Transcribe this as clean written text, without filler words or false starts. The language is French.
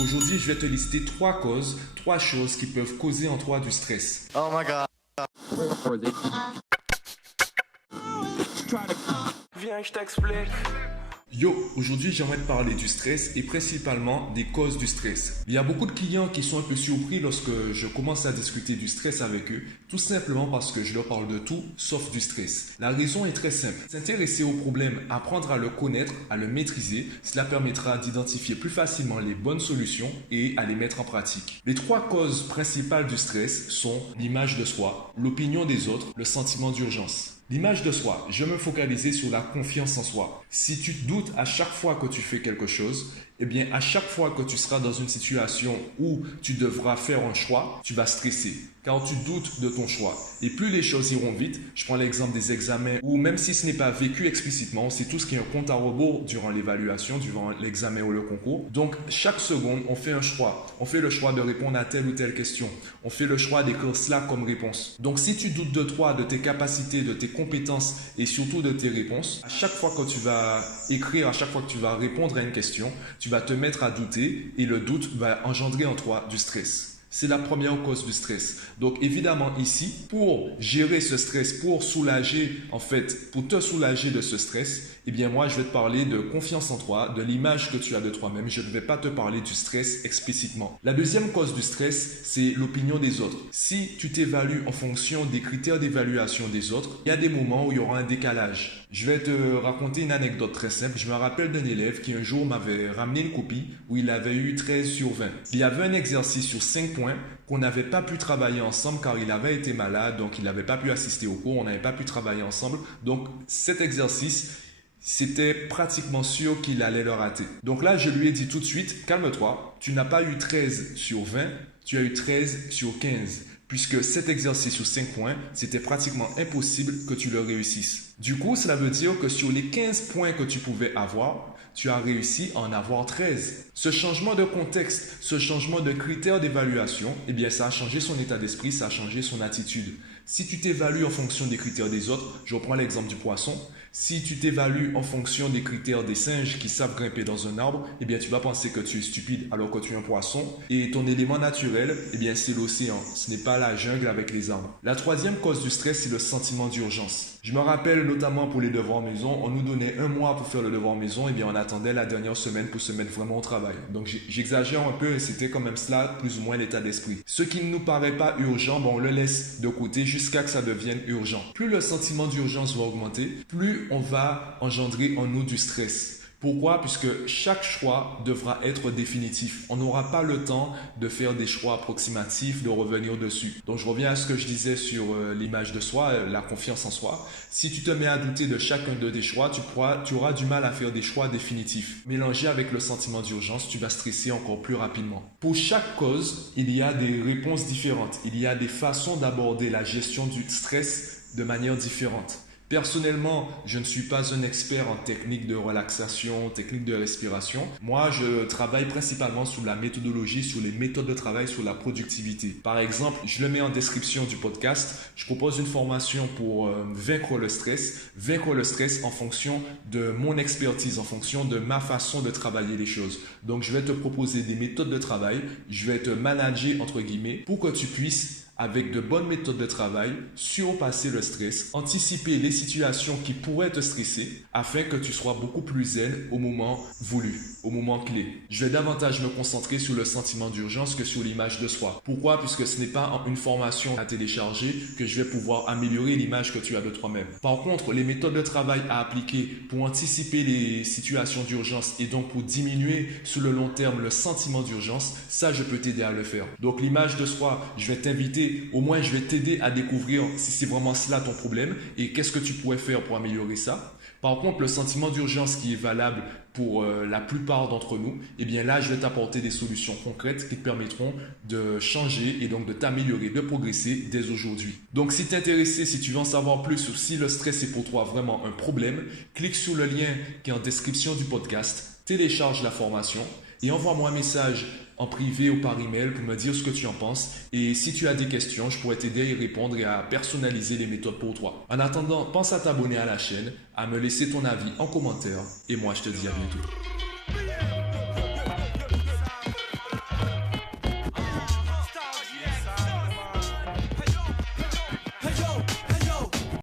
Aujourd'hui, je vais te lister 3 causes, 3 choses qui peuvent causer en toi du stress. Oh my god. Viens, je t'explique. Yo, aujourd'hui j'aimerais te parler du stress et principalement des causes du stress. Il y a beaucoup de clients qui sont un peu surpris lorsque je commence à discuter du stress avec eux, tout simplement parce que je leur parle de tout sauf du stress. La raison est très simple. S'intéresser au problème, apprendre à le connaître, à le maîtriser, cela permettra d'identifier plus facilement les bonnes solutions et à les mettre en pratique. Les 3 causes principales du stress sont l'image de soi, l'opinion des autres, le sentiment d'urgence. L'image de soi, je vais me focaliser sur la confiance en soi. Si tu doutes à chaque fois que tu fais quelque chose, eh bien à chaque fois que tu seras dans une situation où tu devras faire un choix, tu vas stresser car tu doutes de ton choix. Et plus les choses iront vite, je prends l'exemple des examens où même si ce n'est pas vécu explicitement, c'est tout ce qui est un compte à rebours durant l'évaluation, durant l'examen ou le concours. Donc chaque seconde, on fait un choix. On fait le choix de répondre à telle ou telle question. On fait le choix d'écrire cela comme réponse. Donc si tu doutes de toi, de tes capacités, de tes compétences et surtout de tes réponses, à chaque fois que tu vas écrire, à chaque fois que tu vas répondre à une question, tu vas te mettre à douter et le doute va engendrer en toi du stress. C'est la première cause du stress. Donc évidemment ici, pour gérer ce stress, pour soulager, pour te soulager de ce stress, eh bien moi je vais te parler de confiance en toi, de l'image que tu as de toi-même. Je ne vais pas te parler du stress explicitement. La deuxième cause du stress, c'est l'opinion des autres. Si tu t'évalues en fonction des critères d'évaluation des autres, il y a des moments où il y aura un décalage. Je vais te raconter une anecdote très simple. Je me rappelle d'un élève qui un jour m'avait ramené une copie où il avait eu 13 sur 20. Il y avait un exercice sur 5 points qu'on n'avait pas pu travailler ensemble car il avait été malade, donc il n'avait pas pu assister au cours, on n'avait pas pu travailler ensemble. Donc cet exercice, c'était pratiquement sûr qu'il allait le rater. Donc là, je lui ai dit tout de suite, calme-toi, tu n'as pas eu 13 sur 20, tu as eu 13 sur 15. Puisque cet exercice sur 5 points, c'était pratiquement impossible que tu le réussisses. Du coup, cela veut dire que sur les 15 points que tu pouvais avoir, tu as réussi à en avoir 13. Ce changement de contexte, ce changement de critères d'évaluation, eh bien, ça a changé son état d'esprit, ça a changé son attitude. Si tu t'évalues en fonction des critères des autres, je reprends l'exemple du poisson, si tu t'évalues en fonction des critères des singes qui savent grimper dans un arbre, eh bien, tu vas penser que tu es stupide alors que tu es un poisson et ton élément naturel, eh bien, c'est l'océan. Ce n'est pas la jungle avec les arbres. La troisième cause du stress, c'est le sentiment d'urgence. Je me rappelle notamment pour les devoirs maison, on nous donnait 1 mois pour faire le devoir maison, et bien on attendait la dernière semaine pour se mettre vraiment au travail. Donc j'exagère un peu et c'était quand même cela, plus ou moins l'état d'esprit. Ce qui ne nous paraît pas urgent, on le laisse de côté jusqu'à que ça devienne urgent. Plus le sentiment d'urgence va augmenter, plus on va engendrer en nous du stress. Pourquoi? Puisque chaque choix devra être définitif. On n'aura pas le temps de faire des choix approximatifs, de revenir dessus. Donc je reviens à ce que je disais sur l'image de soi, la confiance en soi. Si tu te mets à douter de chacun de tes choix, tu auras du mal à faire des choix définitifs. Mélangé avec le sentiment d'urgence, tu vas stresser encore plus rapidement. Pour chaque cause, il y a des réponses différentes. Il y a des façons d'aborder la gestion du stress de manière différente. Personnellement, je ne suis pas un expert en technique de relaxation, technique de respiration. Moi, je travaille principalement sur la méthodologie, sur les méthodes de travail, sur la productivité. Par exemple, je le mets en description du podcast. Je propose une formation pour vaincre le stress en fonction de mon expertise, en fonction de ma façon de travailler les choses. Donc, je vais te proposer des méthodes de travail. Je vais te manager, entre guillemets, pour que tu puisses avec de bonnes méthodes de travail, surpasser le stress, anticiper les situations qui pourraient te stresser afin que tu sois beaucoup plus zen au moment voulu, au moment clé. Je vais davantage me concentrer sur le sentiment d'urgence que sur l'image de soi. Pourquoi? Puisque ce n'est pas une formation à télécharger que je vais pouvoir améliorer l'image que tu as de toi-même. Par contre, les méthodes de travail à appliquer pour anticiper les situations d'urgence et donc pour diminuer sur le long terme le sentiment d'urgence, ça je peux t'aider à le faire. Donc l'image de soi, je vais t'inviter, au moins je vais t'aider à découvrir si c'est vraiment cela ton problème et qu'est-ce que tu pourrais faire pour améliorer ça. Par contre, le sentiment d'urgence qui est valable pour la plupart d'entre nous, eh bien là, je vais t'apporter des solutions concrètes qui te permettront de changer et donc de t'améliorer, de progresser dès aujourd'hui. Donc, si tu es intéressé, si tu veux en savoir plus ou si le stress est pour toi vraiment un problème, clique sur le lien qui est en description du podcast, télécharge la formation et envoie-moi un message en privé ou par email pour me dire ce que tu en penses. Et si tu as des questions, je pourrais t'aider à y répondre et à personnaliser les méthodes pour toi. En attendant, pense à t'abonner à la chaîne, à me laisser ton avis en commentaire et moi je te dis à bientôt.